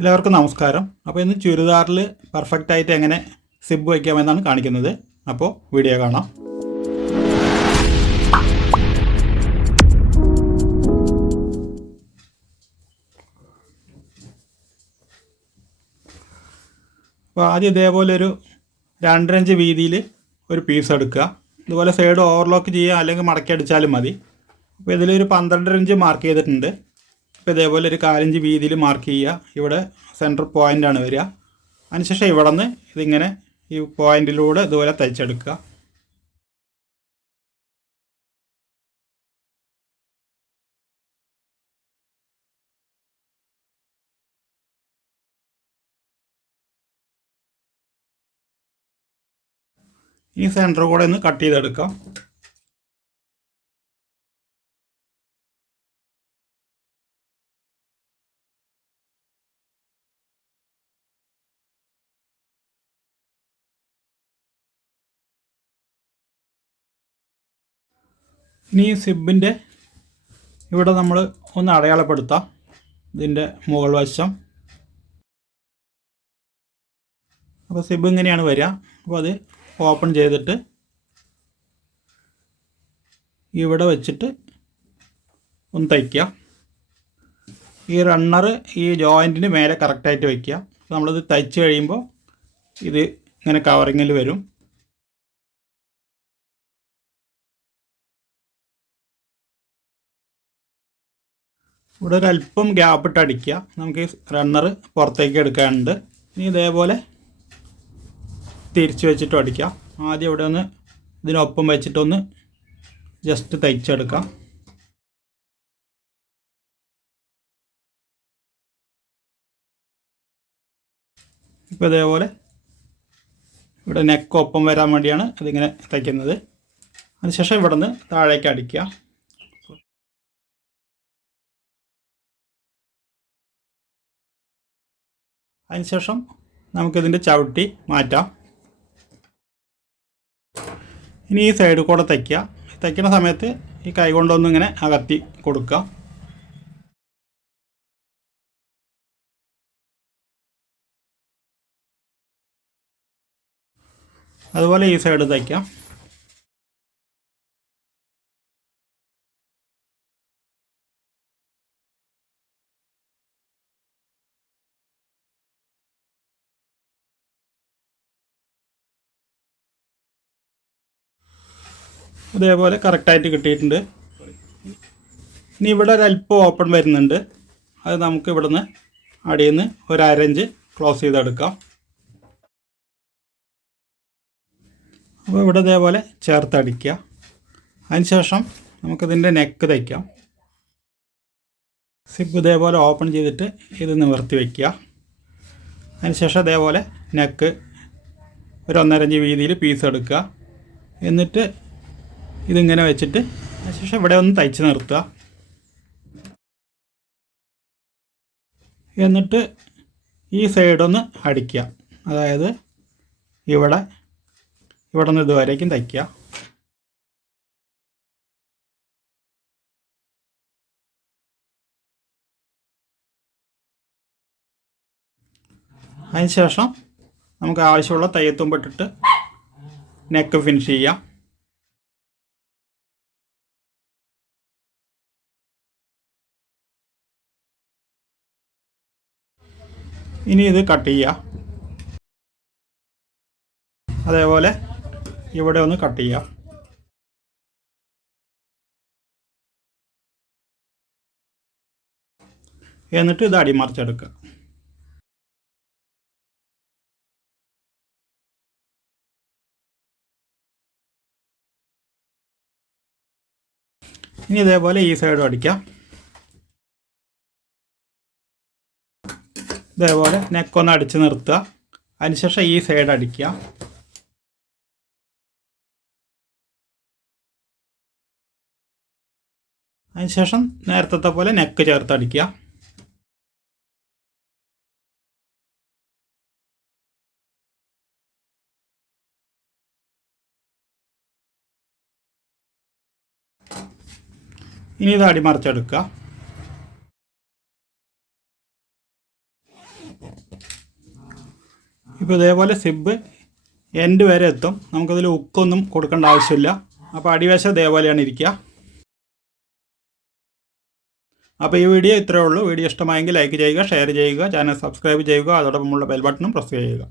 എല്ലാവർക്കും നമസ്കാരം. അപ്പോൾ ഇന്ന് ചുരിദാറിൽ പെർഫെക്റ്റ് ആയിട്ട് എങ്ങനെ സിബ് വയ്ക്കാമെന്നാണ് കാണിക്കുന്നത്. അപ്പോൾ വീഡിയോ കാണാം. അപ്പോൾ ആദ്യം ഇതേപോലെ ഒരു 2 ഇഞ്ച് വീതിയിൽ ഒരു പീസ് എടുക്കുക. ഇതുപോലെ സൈഡ് ഓവർലോക്ക് ചെയ്യുക, അല്ലെങ്കിൽ മടക്കി അടിച്ചാലും മതി. അപ്പോൾ ഇതിലൊരു 12 ഇഞ്ച് മാർക്ക് ചെയ്തിട്ടുണ്ട്. അപ്പോൾ ഇതേപോലെ ഒരു 4 ഇഞ്ച് വീതിയിൽ മാർക്ക് ചെയ്യുക. ഇവിടെ സെൻറ്റർ പോയിൻ്റാണ് വരിക. അതിനുശേഷം ഇവിടെ നിന്ന് ഇതിങ്ങനെ ഈ പോയിൻറ്റിലൂടെ ഇതുപോലെ തയ്ച്ചെടുക്കുക. ഈ സെൻറ്റർ കൂടെ ഒന്ന് കട്ട് ചെയ്തെടുക്കാം. ഇനി ഈ സിബിൻ്റെ ഇവിടെ നമ്മൾ ഒന്ന് അടയാളപ്പെടുത്താം. ഇതിൻ്റെ മുകൾ വശം. അപ്പോൾ സിബ് ഇങ്ങനെയാണ് വരിക. അപ്പോൾ അത് ഓപ്പൺ ചെയ്തിട്ട് ഇവിടെ വെച്ചിട്ട് ഒന്ന് തയ്ക്കുക. ഈ റണ്ണർ ഈ ജോയിൻറ്റിന് മേലെ കറക്റ്റായിട്ട് വയ്ക്കുക. അപ്പോൾ നമ്മളിത് തയ്ച്ച് കഴിയുമ്പോൾ ഇത് ഇങ്ങനെ കവറിങ്ങിൽ വരും. ഇവിടെ ഒരല്പം ഗ്യാപ്പിട്ട് അടിക്കുക. നമുക്ക് ഈ റണ്ണർ പുറത്തേക്ക് എടുക്കാനുണ്ട്. ഇനി ഇതേപോലെ തിരിച്ച് വെച്ചിട്ട് അടിക്കാം. ആദ്യം ഇവിടെ ഒന്ന് ഇതിനൊപ്പം വെച്ചിട്ടൊന്ന് ജസ്റ്റ് തയ്ച്ചെടുക്കാം. ഇപ്പോൾ ഇതേപോലെ ഇവിടെ നെക്ക് ഒപ്പം വരാൻ വേണ്ടിയാണ് ഇതിങ്ങനെ തയ്ക്കുന്നത്. അതിനുശേഷം ഇവിടെ നിന്ന് താഴേക്ക് അടിക്കുക. അതിനുശേഷം നമുക്കിതിൻ്റെ ചവിട്ടി മാറ്റാം. ഇനി ഈ സൈഡ് കൂടെ തയ്ക്കുക. തയ്ക്കുന്ന സമയത്ത് ഈ കൈ കൊണ്ടൊന്നും ഇങ്ങനെ അകത്തി കൊടുക്കുക. അതുപോലെ ഈ സൈഡ് തയ്ക്കാം. ഇതേപോലെ കറക്റ്റായിട്ട് കിട്ടിയിട്ടുണ്ട്. ഇനി ഇവിടെ ഒരല്പം ഓപ്പൺ വരുന്നുണ്ട്. അത് നമുക്ക് ഇവിടുന്ന് അടിയിൽ നിന്ന് ഒരു 1/2 ഇഞ്ച് ക്ലോസ് ചെയ്തെടുക്കാം. അപ്പോൾ ഇവിടെ ഇതേപോലെ ചേർത്തടിക്കുക. അതിനുശേഷം നമുക്കിതിൻ്റെ നെക്ക് തയ്ക്കാം. സിപ്പ് ഇതേപോലെ ഓപ്പൺ ചെയ്തിട്ട് ഇത് നിവർത്തി വയ്ക്കുക. അതിനുശേഷം ഇതേപോലെ നെക്ക് ഒരു 1.5 ഇഞ്ച് വീതിയിൽ പീസ് എടുക്കുക. എന്നിട്ട് ഇതിങ്ങനെ വെച്ചിട്ട് അതിനുശേഷം ഇവിടെ ഒന്ന് തയ്ച്ച് നിർത്തുക. എന്നിട്ട് ഈ സൈഡൊന്ന് അടിക്കുക. അതായത് ഇവിടെ നിന്ന് ഇതുവരേക്കും തയ്ക്കുക. അതിനുശേഷം നമുക്ക് ആവശ്യമുള്ള തയ്യത്തുമ്പിട്ടിട്ട് നെക്ക് ഫിനിഷ് ചെയ്യാം. ഇനി ഇത് കട്ട് ചെയ്യുക. അതേപോലെ ഇവിടെ ഒന്ന് കട്ട് ചെയ്യുക. എന്നിട്ട് ഇത് അടിമറിച്ചെടുക്കുക. ഇനി ഇതേപോലെ ഈ സൈഡും അടിക്കാം. ഇതേപോലെ നെക്കൊന്ന് അടിച്ച് നിർത്തുക. അതിനുശേഷം ഈ സൈഡ് അടിക്കുക. അതിനുശേഷം നേരത്തെ പോലെ നെക്ക് ചേർത്ത് അടിക്കുക. ഇനി ഇത് അടിമറിച്ചെടുക്കുക. അപ്പോൾ ഇതേപോലെ സിബ് എൻഡ് വരെ എത്തും. നമുക്കതിൽ ഉക്കൊന്നും കൊടുക്കേണ്ട ആവശ്യമില്ല. അപ്പോൾ അടിവശം ഇതേപോലെയാണ് ഇരിക്കുക. അപ്പോൾ ഈ വീഡിയോ ഇത്രയേ ഉള്ളൂ. വീഡിയോ ഇഷ്ടമായെങ്കിൽ ലൈക്ക് ചെയ്യുക, ഷെയർ ചെയ്യുക, ചാനൽ സബ്സ്ക്രൈബ് ചെയ്യുക, അതോടൊപ്പമുള്ള ബെൽ ബട്ടണും പ്രസ് ചെയ്യുക.